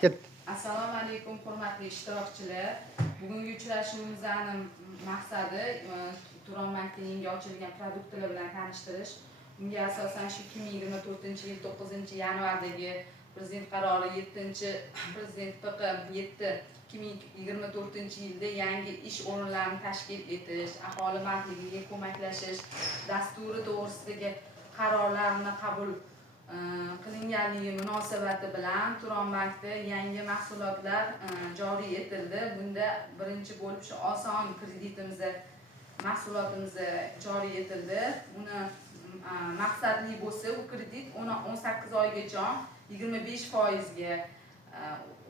Ket. Assalomu alaykum hurmatli ishtirokchilar. Bugungi uchrashuvimizning maqsadi Turon bankning yangi ochilgan produktlar bilan tanishtirish. Bunga asosan shu 2024-yil 9-yanvardagi prezident qarori 7-prezident PQ 7/2024-yilda yangi ish o'rinlarini tashkil etish, aholi bandligiga ko'maklashish dasturi to'g'risidagi qarorlarni qabul qilinganligi munosabati bilan Turon bankda yangi mahsulotlar joriy etildi. Bunda birinchi bo'lib shu oson kreditimiz mahsulotimiz joriy etildi. Uni maqsadli bo'lsa, u kredit 18 oygacha 25% ga,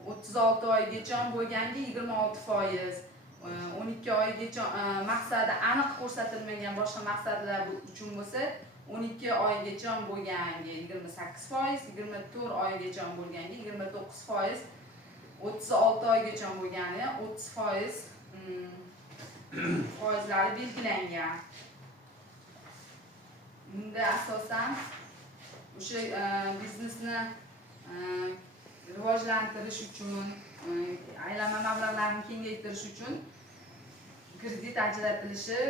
36 oygacha bo'lganda 26%, 12 oygacha maqsadi aniq ko'rsatilmagan boshqa maqsadlar uchun bo'lsa 12 oygacha bo'lganiga 28%, 24 oygacha bo'lganiga 29%, 36 oygacha bo'lganiga 30% foizlari belgilangan. Bunda asosan o'sha biznesni rivojlantirish uchun, aylanma mablag'larni kengaytirish uchun kredit ajratilishi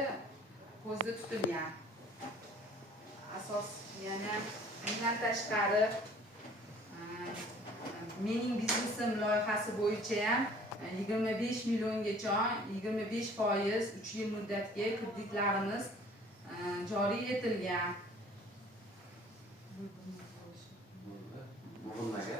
ko'zda tutilgan. Asos yana bundan tashqari mening biznesim loyihasi bo'yicha ham 25 milliongacha 25% 3 yil muddatga kreditlarimiz joriy etilgan. Bu nimaga?